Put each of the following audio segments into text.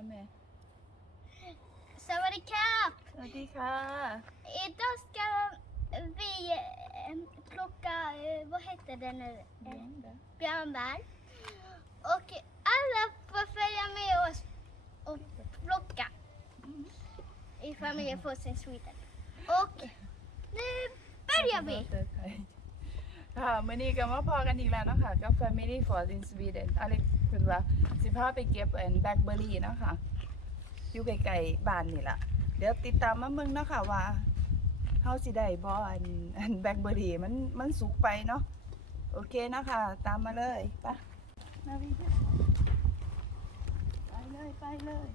อนแม่ Sawadikap! สวัสดีค่ะ Idag ska vi eh, plocka, eh, vad heter det nu? Eh, Björnbär. Och alla får följa med oss och plocka i familjen Fossen Sweden. Och nu börjar vi! ค่ะมื่อนี้ก็มาพอกันอีกแล้วเนาะคะกับ Family for in Sweden อะไ รคือว่าสิพาไปเก็บแอนแบล็คเบอร์รี่เนาะค่ะอยู่ไกลๆบ้านนี่ล่ะ เดี๋ยวติดตามมาเบิ่งเนาะค่ะว่าเฮาสิได้บ่อันอันแบล็คเบอร์รี่มันมันสุกไปเนาะโอเคนะคะ ตามมาเลยไปนาวิไปเลยไปเลย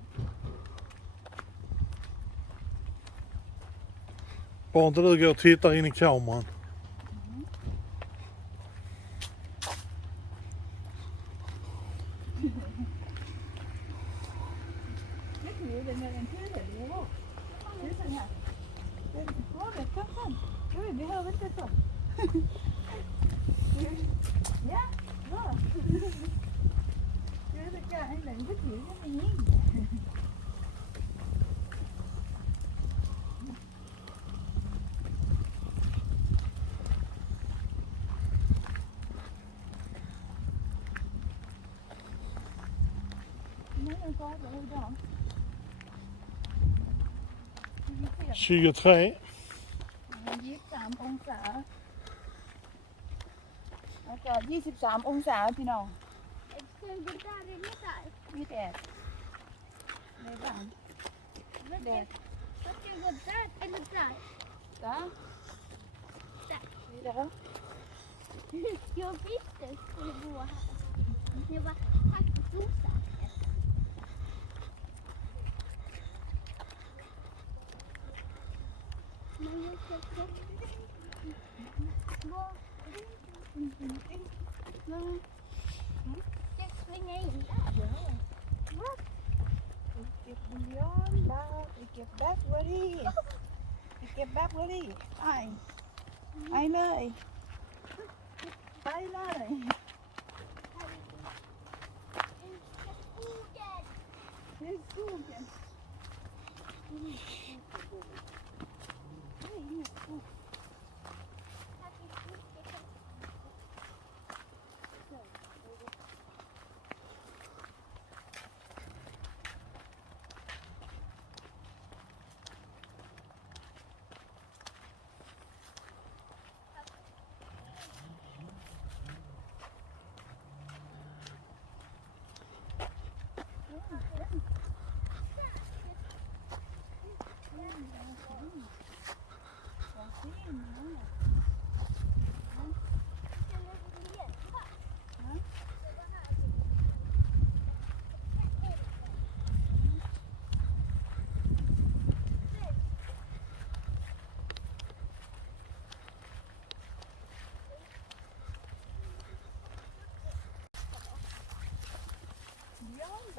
Bara inte du går och tittar in i kameran. ไม่ถือเป็นเงินที่เหลือเดียวถือสัญญาเป็นโอ้แบบสั้นๆดูเดี๋ยวมันจะตกเนี่ยว่าถือสัญ ญาให้หลังก็ถือยังไม่ยิ่ง Nej, men vad är det idag? 23. ยี่สิบสามองศาอากาศยี่สิบสามองศาพี่น้อง Ska vi gå där inne där? มีแดดในบ้าน Vad Det. ska ska vi gå där eller där? จ้า Där. นี่แล้ว Jag visste att det skulle gå här. Jag var faktiskt osäker. Men jag ska gå. Men ska jag springa in där? Va? ไปเก็บบุญย้อนบาไปเก็บแบล็คเบอร์รี่ไปเก็บแบล็คเบอร์รี่ไอไอเลย ไปเลย I skogen. ในสูงกัน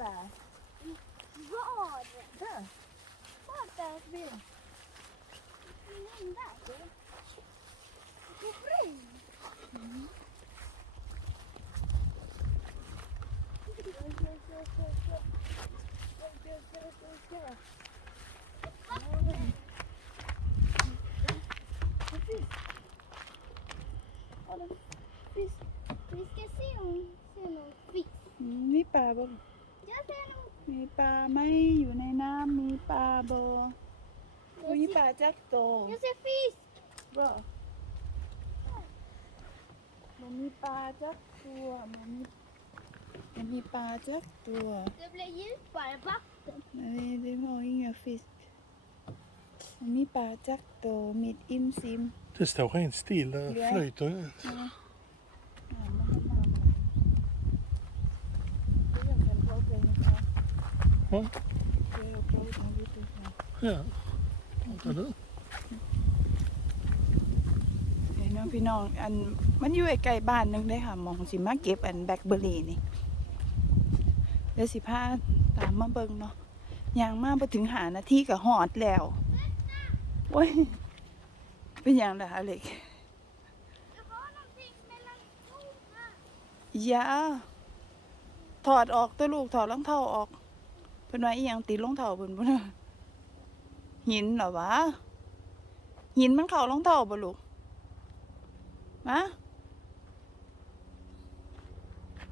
ย้อนบา Var? เด้อ Var där? เบี้ย In där. Gå fri. Vi ska se om se någon fisk. มีปลาบ่ Jag ser någon มีปลาไหมอยู่ในน้ำมีปลาบ่มีปลา จักโต Jag ser fisk! บ่มันมีปลาจักตัวมันมีมันมีปลาจักตัว Det blir djupare vatten. Nej, det var inga fisk. Men mi paa jack to mit im sim. Det står helt still. Det Ja. flyter. Ja. Ja. Vänta nu. เห็น น้องพี่น้อง อันมันอยู่ใกล้ๆบ้านนึงได้ค่ะมองสิมาเก็บอันแบล็คเบอร์รี่นี่เดี๋ยวสิพาตามมาเบิงเนาะย่างมาไปถึงหานาทีก็หอดแล้วโอ้ยเป็นอย่างไรอเล็กอย่าถอดออกตัวลูกถอดรองเท้าออกเพิ่นว่าอีหยังติดรองเท้าเพิ่นบ่นะหินเหรอวะหินมันเข้ารองเท้าบ่ลูก ฮะ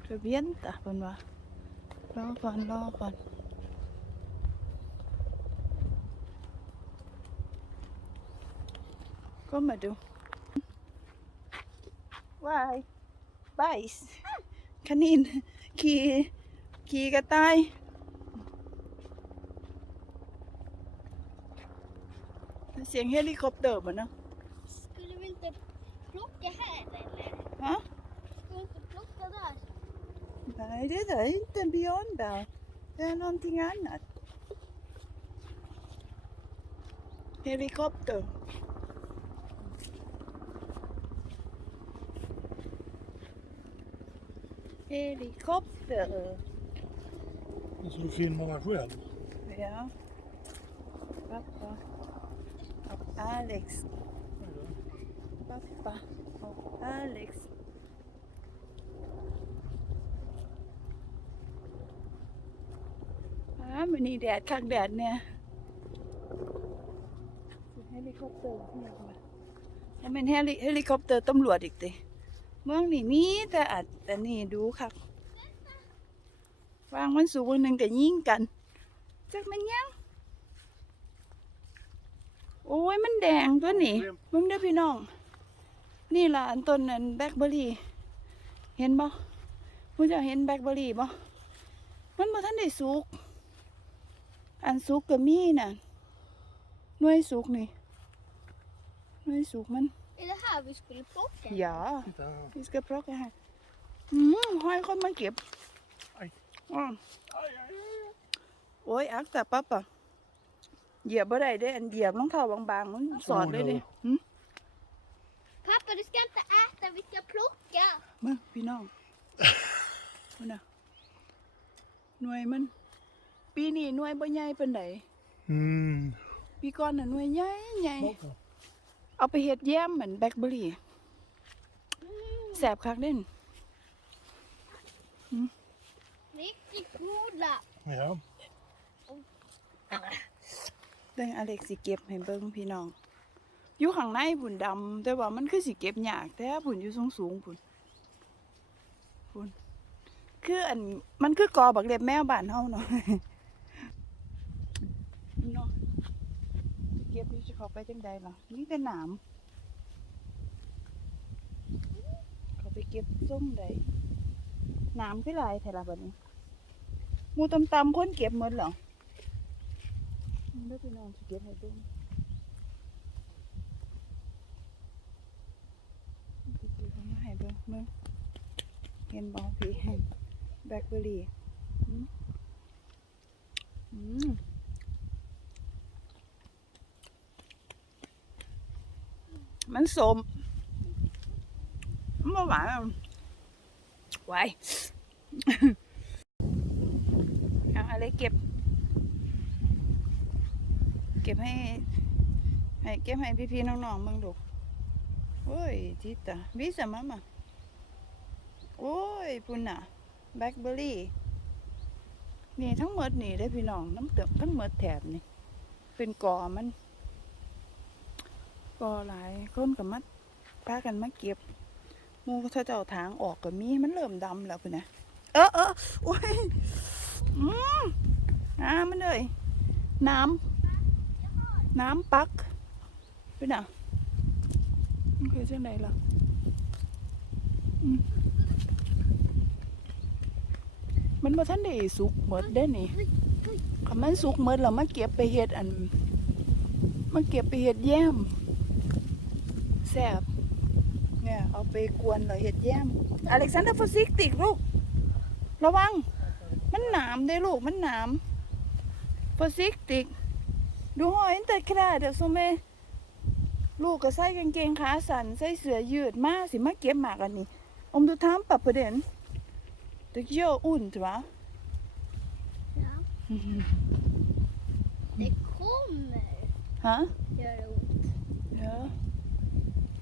ทะเบียนตะเพิ่นว่ารอก่อนรอก่อนก็มาดูวายบายคณินขี่ขี่กระต่ายเสียงเฮลิคอปเตอร์มันนะ Nej, det där är inte en björnbär. Det är någonting annat. Helikopter. Helikopter. Så du filmar dig själv? Ja. Pappa och Alex. Pappa och Alex. Ah, men i det คั ck det nè. Helikopter แล้วเป็นเฮลิเฮลิคอปเตอร์ตำรวจอีกติเมืองนี่มีแต่อัดแต่นี่ดูครับวางมันสูงวันหนึ่งก็ยิงกันจักมันยังโอ้ยมันแดงตัวนี่มึงเด้อพี่น้อง นี่ล่ะอันต้นนั้นแบล็คเบอร์รี่ เห็นบ่มึงจะเห็นแบล็คเบอร์รี่บ่มันบ่ทันได้สุก อันสุกก็มีน่ะหน่วยสุกนี่หน่วยสุกมัน Är det här vi skulle plocka? Ja, Titta här. vi ska plocka här. Mm, har en คนมาเก็บ Aj. อะ Aj, aj, aj. โอ้ยอักแต่ปั๊บอะเหยียบบ่ได้เด้อันเหยียบรองเท้าบางๆมันสอดเลยดิหึ Pappa, du ska inte äta, vi ska plocka. มาพี่น้องมันน่ะหน่วยมัน ปีนี้หน่วยบ่ใหญ่ปานใด Mm. ปีก่อนน่ะหน่วยใหญ่ใหญ่ Smaka. เอาไปเฮ็ดแยมเหมือนแบล็คเบอร์รี่แสบคักเด่น Riktigt goda. Ja. เบิ่งอเล็กสิเก็บให้เบิ่งพี่น้อง อยู่ข้างในพุ่นดำแต่ว่ามันคือสิเก็บยากแต่พุ่นอยู่สูงๆพุ่นพุ่นคืออันมันคือกอบักเล็บแมวบ้านเฮาเนาะ เนาะเก็บนี่สิเขาไปจังใดล่ะมีแต่หนามเขาไปเก็บส้มใดหนามคือลายแท้ละบัดนี้มูตำๆคนเก็บหมดเหรอเด้อพี่น้องสิเก็บให้เบิ่งสิเก็บเอามาให้เบิ่งเบิ่งเห็นบ่พี่แบล็คเบอร์รี่อืม มมันสมมันบ่หวานอะไว้เอาอะไรเก็บ เก็บให้ ให้เก็บให้พี่ๆน้องๆเบิ่งดูโอ้ยทิตาวิสามามาโอ้ยปุ่นน่ะแบล็คเบอร์รี่นี่ทั้งหมดนี่ได้อพี่น้องน้ำเตือกทั้งหมดแถบนี่ เป็นกอมัน กอหลายคนกับมัดพากันมาเก็บหมูเขาเจ้าทางออกก็มีมันเริ่มดำแล้วพุ่นนะเออเออโอ้ยอืมอ่ามันเลยน้ำน้ำปักเป็นอะมันคือจังไดล่ะอืมมันบ่ทันได้สุกหมดได้นี่คันมันสุกหมดแล้วมาเก็บไปเฮ็ดอันมาเก็บไปเฮ็ดแยมแซ่บเนี่ยเอาไปกวนแล้วเฮ็ดแยมอเล็กซานเดอร์ฟอซิกติกลูก ระวัง มันหนามเด้ลูกมันหนามฟอซิกติก Du har inte kläder som är ลูกก็ใส่กางเกงขาสั้นใส่เสื้อยืดมาสิมาเก็บหมากอันนี้ om du trampar på den det gör ont va Ja. Det kommer ha göra ont. ja hej hej เห็น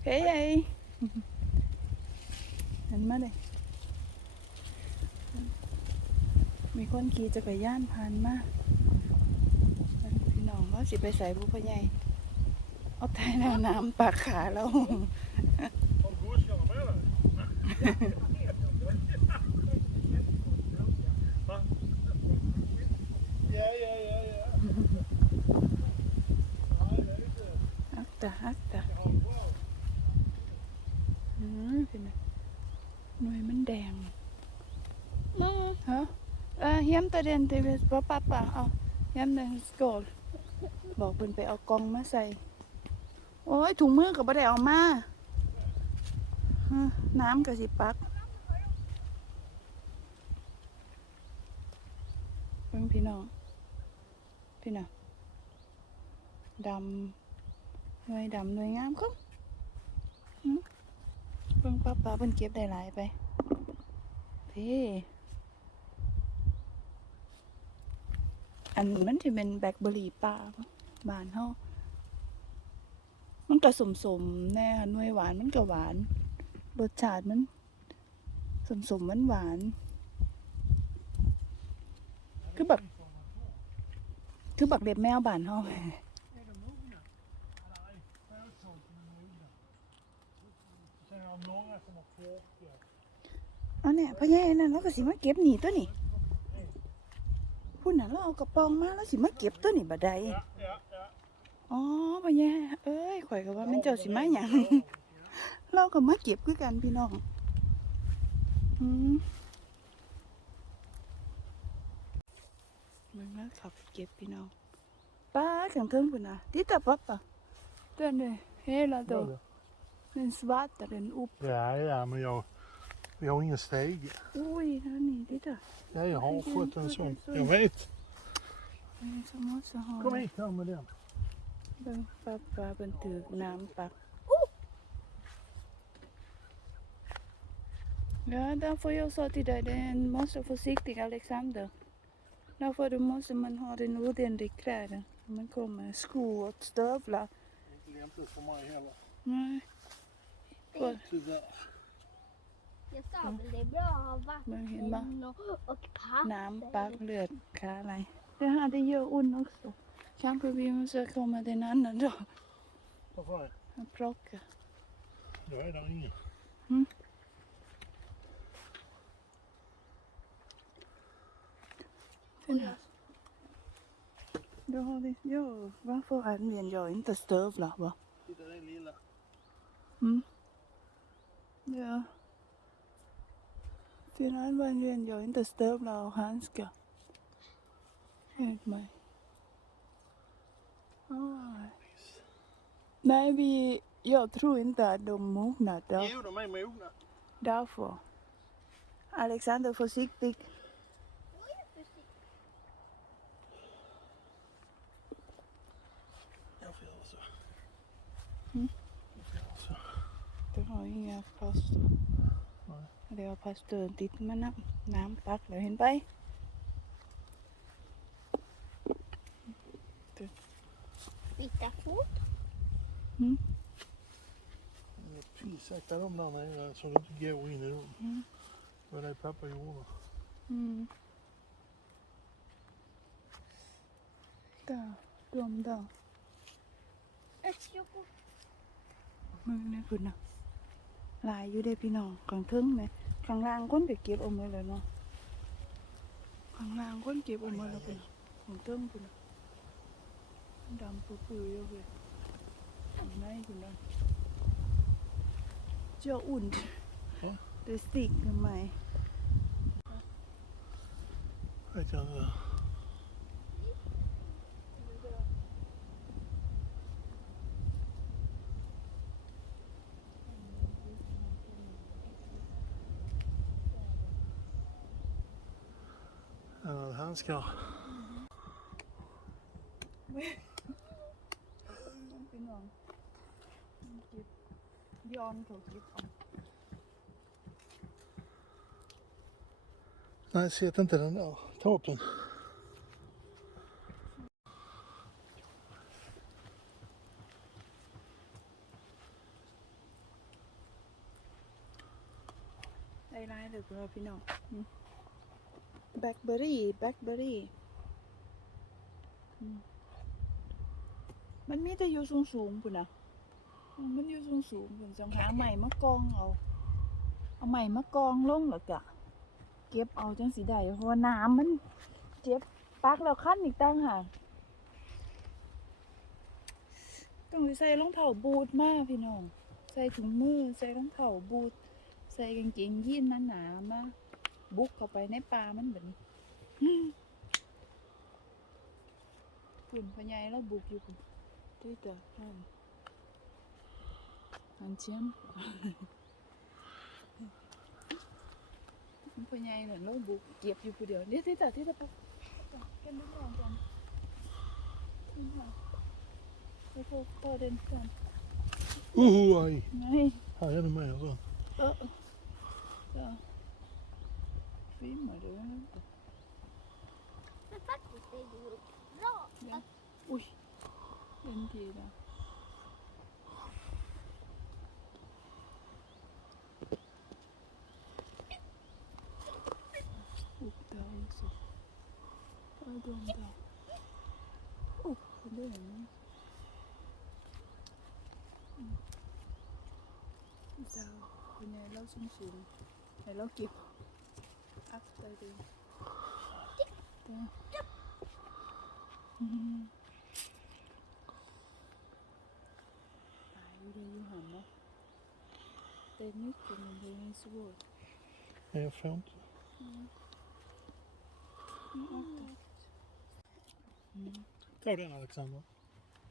มาเลยมีคนขี่จักรยานผ่านมาสิไปใส่บุพใหญ่เอาตายแล้วน้ำปากขาแล้ว Har du godkänt med dig? Va? Ja, ja, ja, ja. Nej, det är inte. อักตาอักตา Jag har kvar. อืม เป็นไงหน่วยมันแดง Mamma, ฮะเออเฮียมตัวเด่นตัวเด่นป้าป้าป้าเอาเฮียมเดินสกอลบอกเพิ่นไปเอากล่องมาใส่ โอ้ยถุงมือกับบ่ได้เอามาฮะน้ำกับสิปักเพิ่งพี่น้องพี่น้องดำหน่วยดำหน่วยงามก็เพิ่งป้าป้าเพิ่นเก็บได้หลายไปพี่อันมันจะเป็นแบล็คเบอร์รี่ป่าบานเฮามันก็สมสมๆแน่ค่ะหน่วยหวานมันก็หวาน รสชาติมันสมสมหวานหวานคือแบบคือบักเด็บแมวบานเฮา เอาเนี่ยพ่อใหญ่นั่นเราก็สิมาเก็บหนีตัวนี่พูดน่ะเราเอากระป๋องมาแล้วสิมาเก็บตัวนี่บัดใดอ๋อพ่อใหญ่เอ้ยข่อยก็ว่าแมันเจ้าสิมาหยังเราก็มาเก็บคือกันพี่น้องอืมมันมาขับเก็บพี่น้องป้าขังเครื่องปุ่นนะที่ตาปั๊บปะเดินเลยเฮ้เราตัว เป็นสวัสดิ์ den upp Ja, ja, men jag... Vi har ingen steg. oj här ni titta Ja, jag har Vilken fått en sån. sån. Jag vet. det är som måste ha Kom hit här med den. เบิ่งป้าป้าเป็นถือน้ำปัก Ja, därför jag sa till dig, det är en måste försiktig Alexander. Därför du måste man ha den ordentligt kläder. Om man kommer skor och stövlar. Inte lämpligt för mig heller. Nej. Kolla, Tyvärr. jag sa väl det är bra att ha Men himla. vatten och, och papper. น้ำปักเลือดขาอะไร Det hade gör ont också. Kanske vi måste komma till en annan dag Varför det? och plocka. Då är det ingen. Mm. Finna. Då har vi, ja, varför använder jag inte stövlar va? Titta den lilla. Mm. Ja. För använder jag inte stövlar och handskar. Helt mig. Aj. Nej, vi, jag tror inte att de mognar där, Jo, de är mogna. därför. Alexander, försiktigt. Har inga plåster. Nej. เดี๋ยวพลาสเตอร์ติดมาน้ำน้ำปักแล้วเห็นไป Vita fot. Tillsätta dem där nere så du inte går in i dem. Mm. Det var det pappa gjorde. อืมตาดวมดาว Ett choklad. มึงนี่คุณนะห ลายอยู่เด้พี่น้องข้างเทึงเลยข้างล่างคนไปเก็บเอาหมาเลยเนาะข้างล่างคนเก็บเอาหมาแล้วคุณข้างเทึงคุณดำปื้อๆอยู่เลยข้างในคุณนะเจ้าอุ่น Ja. เดสติกทำไม Vet jag inte. Ja, handskar. พี่น้องเก็บย้ อนเขาเก็บเอา Nej, sätt inte den där. Ta upp den. ได้ร้าย แบล็คเบอร์รี่แบล็คเบอร์รี่มันมีแต่อยู่สูงๆพุ่นนะมันอยู่สูงๆพุ่นจังหาใหม่มากองเอา เอาใหม่มากองลงแล้วก็เก็บเอาจังสิได้เพราะว่าน้ำมันเจ็บปักแล้วคันอีกต่างหากต้องใส่รองเท้าบูทมากพี่น้อง ใส่ถุงมือ ใส่รองเท้าบูท ใส่กางเกงยีนหนาๆมา บุกเข้าไปในป่ามันแบบนี้อืมปุ่นพญายแล้วบุกอยู่ปุ่นที่เตอห้องอันเชียมพญายเนี่ยเราบุกเก็บอยู่ผู้เดียวเนี่ยที่แต่ที่แต่ปั๊บกันดูก่อนก่อนขึ้นมาไปพบต่อเดินก่อน Oh, aj. ไง Här är det med så. เออเออ ฟิล์มมาดูนะ Men faktiskt är det ju bra. Ja. Oj, den tiden. Oh, där också. Vad är de där? Oh, det är en. Mm. Där, den är låg som sol. Eller gick. Efter det. Där. Mm. Nej, det är ju Hanna. Det är mycket, men det är svårt. Nej, jag får inte. Ta den Alexander.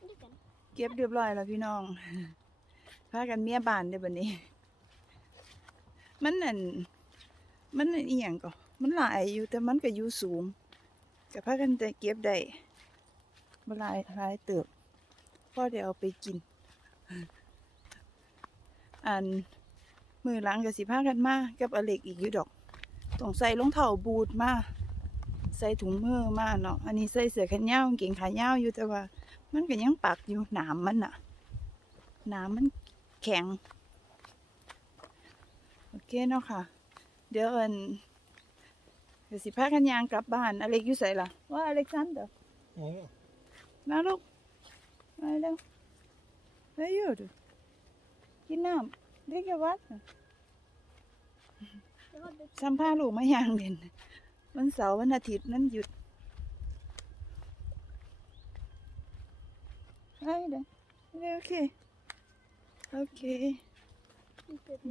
Du kan. เก็บเรียบร้อยแล้วพี่น้อง พากันเมียบานได้อบัดนี้ มันนั่น มันนั่นอีหยังก็ มันหลายอยู่แต่มันก็อยู่สูงก็พากันแต่เก็บได้บ่หลายหลายเติบพ่อได้เอาไปกิน อันมือหลังก็สิพากันมากับอเล็กอีกอยู่ดอกต้องใส่รองเท้าบูทมาใส่ถุงมือมาเนาะอันนี้ใส่เสื้อแขนยาวกางเกงขายาวอยู่แต่ว่า มันก็ยังปักอยู่หนามมันอะหนามมันแข็ง โอเคเนาะค่ะ เดี๋ยวอิน ดี๋ยวสิพากันยางกลับบ้าน อเล็กอยู่ใส่ล่ะว่าอเล็กซานเดอร์ Ja, ja. มาลูกมาเร็วเฮ้ยอยู่ดูกินน้ำเรียกวัดน่ะ Jag har det. สัมภาษณ์ลูกมายางเด่นวันเสาร์วันอาทิตย์นั่นหยุดไอ้เด้อเร็วโอเค โอเค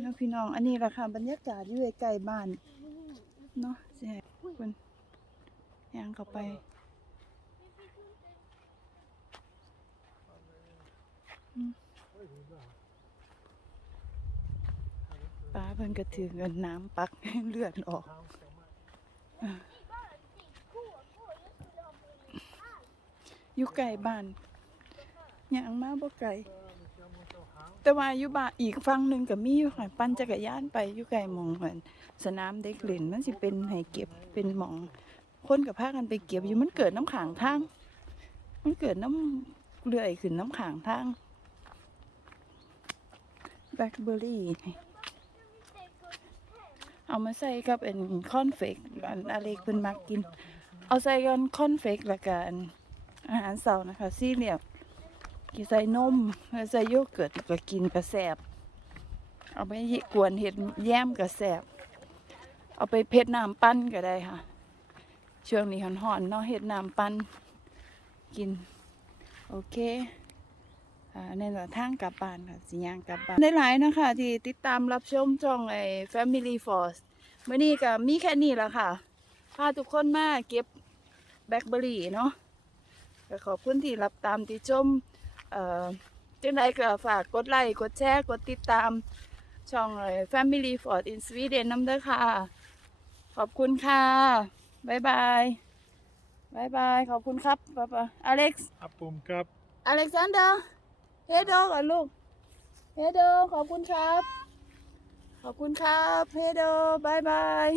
เนาะพี่น้อง อันนี้แหละค่ะบรรยากาศอยู่ใกล้ๆบ้าน เนาะ สิให้คุณย่างเข้าไปป้าเพิ่นก็ถือเงินน้ำปักเลือดออกอยู่ไกลบ้านย่างมาบ่ไกลแต่ว่าอยู่บ้านอีกฝั่งหนึ่งก็มีอยู่ค่ะ ปั่นจักรยานไปอยู่ไกลหมองเหมือน สนามเด็กเล่นมันสิเป็นให้เก็บเป็นหมองคนกับพากันไปเก็บอยู่มันเกิดน้ำขางทาง มันเกิดน้ำเลื่อยขึ้นน้ำขางทางแบล็คเบอร์รี่เอามาใส่กับเป็นคอนเฟกอันอเล็กเป็นมักกิน เอาใส่กันคอนเฟกล้วกันอาหารเสาร์นะคะซี่เหลี่ยมกินใส่นมใส่โยเกิร์ตก็กินกระแสบเอาไปกวนเห็ดแย้มกระแสบ เอาไปเพชรน้ำปั้นก็ได้ค่ะ ช่วงนี้ห่อนๆเนาะเห็ดน้ำปั้นกิน โอเคอในหลังทางกลับบ้านค่ะสิยางกลับบ้านได้หลายนะคะ ที่ติดตามรับชมช่องไอ้ Family Force มื่อนี้ก็มีแค่นี้ละค่ะ พาทุกคนมาเก็บแบล็คเบอร์รี่เนาะก็ขอบคุณที่รับตามติชมเอ่อจังใดก็ฝากกดไลค์ กดแชร์ กดติดตาม ช่องไอ้ Family Force in Sweden น้ำเด้อค่ะ ขอบคุณค่ะบ๊ายบายบ๊ายบาย ขอบคุณครับป๊าป๊าอเล็กซ์ Appum kapp. อเล็กซานเดอร์เฮโดก่อนลูกเฮโดขอบคุณครับ ขอบคุณครับเฮโดบายบาย